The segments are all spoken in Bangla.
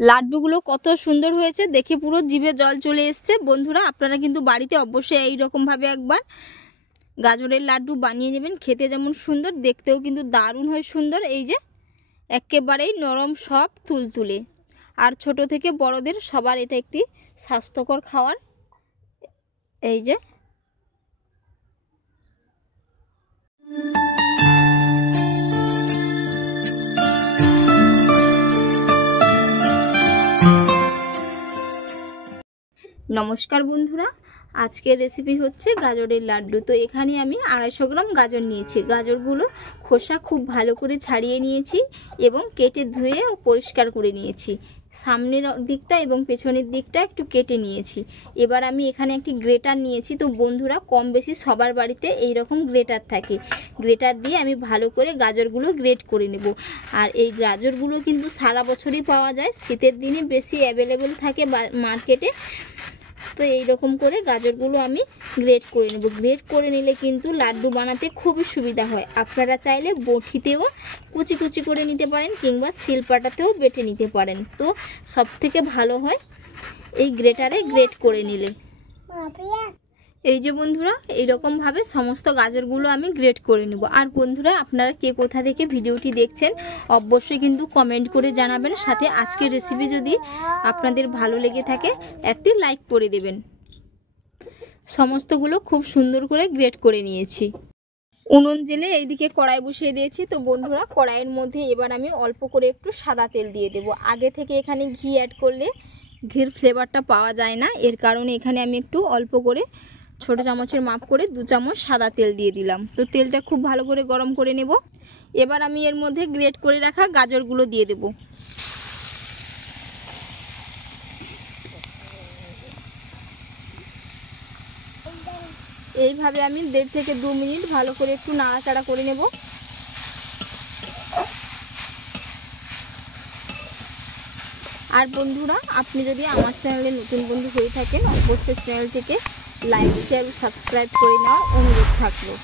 লাড্ডুগুলো কত সুন্দর হয়েছে, দেখে পুরো জিভে জল চলে এসছে। বন্ধুরা আপনারা কিন্তু বাড়িতে অবশ্যই এই রকমভাবে একবার গাজরের লাড্ডু বানিয়ে নেবেন। খেতে যেমন সুন্দর, দেখতেও কিন্তু দারুণ হয় সুন্দর। এই যে একেবারেই নরম সব তুলতুলে, আর ছোট থেকে বড়দের সবার এটা একটি স্বাস্থ্যকর খাবার। এই যে নমস্কার বন্ধুরা, আজকের রেসিপি হচ্ছে গাজরের লাড্ডু। তো এখানে আমি 250 গ্রাম গাজর নিয়েছি। গাজরগুলো খোসা খুব ভালো করে ছাড়িয়ে নিয়েছি এবং কেটে ধুয়ে পরিষ্কার করে নিয়েছি। সামনের দিকটা এবং পেছনের দিকটা একটু কেটে নিয়েছি। এবার আমি এখানে একটি গ্রেটার নিয়েছি। তো বন্ধুরা কম বেশি সবার বাড়িতে এই রকম গ্রেটার থাকে। গ্রেটার দিয়ে আমি ভালো করে গাজরগুলো গ্রেট করে নেব। আর এই গাজরগুলো কিন্তু সারা বছরই পাওয়া যায়, শীতের দিনে বেশি অ্যাভেলেবেল থাকে মার্কেটে। তো এই রকম করে গাজরগুলো আমি গ্রেট করে নেব। গ্রেট করে নিলে কিন্তু লাড্ডু বানাতে খুবই সুবিধা হয়। আপনারা চাইলে বটিতেও কুচি কুচি করে নিতে পারেন কিংবা শিলপাটাতেও বেটে নিতে পারেন। তো সব থেকে ভালো হয় এই গ্রেটারে গ্রেট করে নিলে। এই যে বন্ধুরা এইরকমভাবে সমস্ত গাজরগুলো আমি গ্রেট করে নেব। আর বন্ধুরা আপনারা কে কোথা থেকে ভিডিওটি দেখছেন অবশ্যই কিন্তু কমেন্ট করে জানাবেন। সাথে আজকের রেসিপি যদি আপনাদের ভালো লেগে থাকে একটি লাইক করে দেবেন। সমস্তগুলো খুব সুন্দর করে গ্রেট করে নিয়েছি। উনুন জেলে এইদিকে কড়াই বসিয়ে দিয়েছি। তো বন্ধুরা কড়াইয়ের মধ্যে এবার আমি অল্প করে একটু সাদা তেল দিয়ে দেব। আগে থেকে এখানে ঘি অ্যাড করলে ঘির ফ্লেভারটা পাওয়া যায় না, এর কারণে এখানে আমি একটু অল্প করে ছোট চামচের মাপ করে 2 চামচ সাদা তেল দিয়ে দিলাম। তো তেলটা খুব ভালো করে গরম করে নেব। এবার আমি এর মধ্যে গ্রেট করে রাখা গাজরগুলো দিয়ে দেব। এইভাবে আমি 1.5 থেকে 2 মিনিট ভালো করে একটু নাড়াচাড়া করে নেব। আর বন্ধুরা আপনি যদি আমার চ্যানেলে নতুন বন্ধু হয়ে থাকেন অবশ্যই চ্যানেলটিকে লাইক শেয়ার সাবস্ক্রাইব করে নেওয়ার অনুরোধ থাকলো।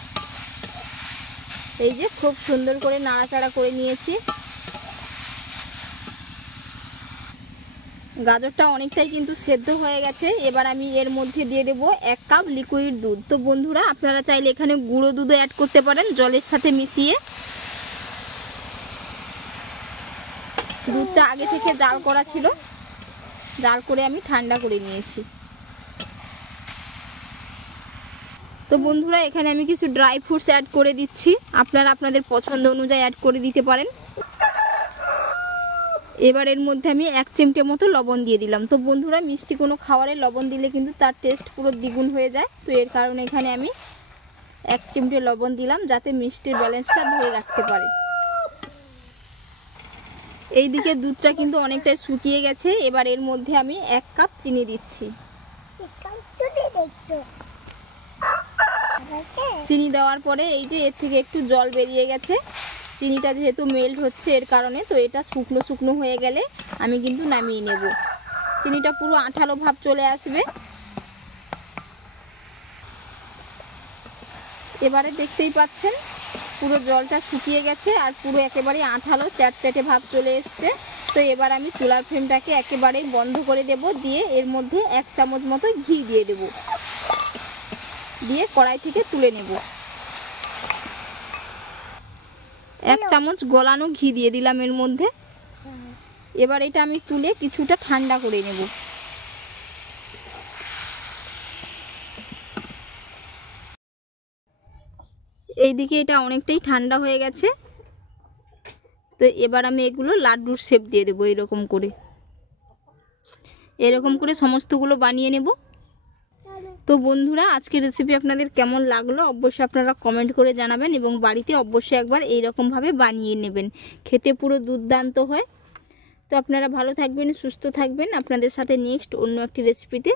এই যে খুব সুন্দর করে নাড়াচাড়া করে নিয়েছি। গাজরটা অনেকটাই কিন্তু সেদ্ধ হয়ে গেছে। এবার আমি এর মধ্যে দিয়ে দেব 1 কাপ লিকুইড দুধ। তো বন্ধুরা আপনারা চাইলে এখানে গুঁড়ো দুধও অ্যাড করতে পারেন জলের সাথে মিশিয়ে। দুধটা আগে থেকে জাল করা ছিল, জাল করে আমি ঠান্ডা করে নিয়েছি। তো বন্ধুরা এখানে আমি কিছু ড্রাই ফ্রুটস অ্যাড করে দিচ্ছি, আপনারা আপনাদের পছন্দ অনুযায়ী অ্যাড করে দিতে পারেন। এবার এর মধ্যে আমি 1 চিমটে মতো লবণ দিয়ে দিলাম। তো বন্ধুরা মিষ্টি কোনো খাবারে লবণ দিলে কিন্তু তার টেস্ট পুরো দ্বিগুণ হয়ে যায়। তো এর কারণে এখানে আমি 1 চিমটে লবণ দিলাম যাতে মিষ্টির ব্যালেন্সটা ধরে রাখতে পারে। এইদিকে দুধটা কিন্তু অনেকটাই শুকিয়ে গেছে। এবার এর মধ্যে আমি 1 কাপ চিনি দিচ্ছি। চিনি দেওয়ার পরে এই যে এর থেকে একটু জল বেরিয়ে গেছে। চিনিটা যেহেতু মেল্ট হচ্ছে এর কারণে, তো এটা শুকনো শুকনো হয়ে গেলে আমি কিন্তু নামিয়ে নেব। চিনিটা পুরো আঠালো ভাব চলে আসবে। এবারে দেখতেই পাচ্ছেন পুরো জলটা শুকিয়ে গেছে আর পুরো একেবারে আঠালো চ্যাটচ্যাটে ভাব চলে এসছে। তো এবার আমি চুলার ফ্লেমটাকে একেবারেই বন্ধ করে দেব। দিয়ে এর মধ্যে 1 চামচ মতো ঘি দিয়ে দেব, দিয়ে কড়াই থেকে তুলে নেব। 1 চামচ গলানো ঘি দিয়ে দিলাম এর মধ্যে। এবার এটা আমি তুলে কিছুটা ঠান্ডা করে নেব। এইদিকে এটা অনেকটাই ঠান্ডা হয়ে গেছে। তো এবার আমি এগুলো লাড্ডুর শেপ দিয়ে দেবো। এরকম করে সমস্তগুলো বানিয়ে নেব। তো বন্ধুরা আজকের রেসিপি আপনাদের কেমন লাগলো অবশ্যই আপনারা কমেন্ট করে জানাবেন এবং বাড়িতে অবশ্যই একবার এইরকমভাবে বানিয়ে নেবেন। খেতে পুরো দুর্দান্ত হয়। তো আপনারা ভালো থাকবেন, সুস্থ থাকবেন। আপনাদের সাথে নেক্সট অন্য একটি রেসিপিতে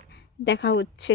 দেখা হচ্ছে।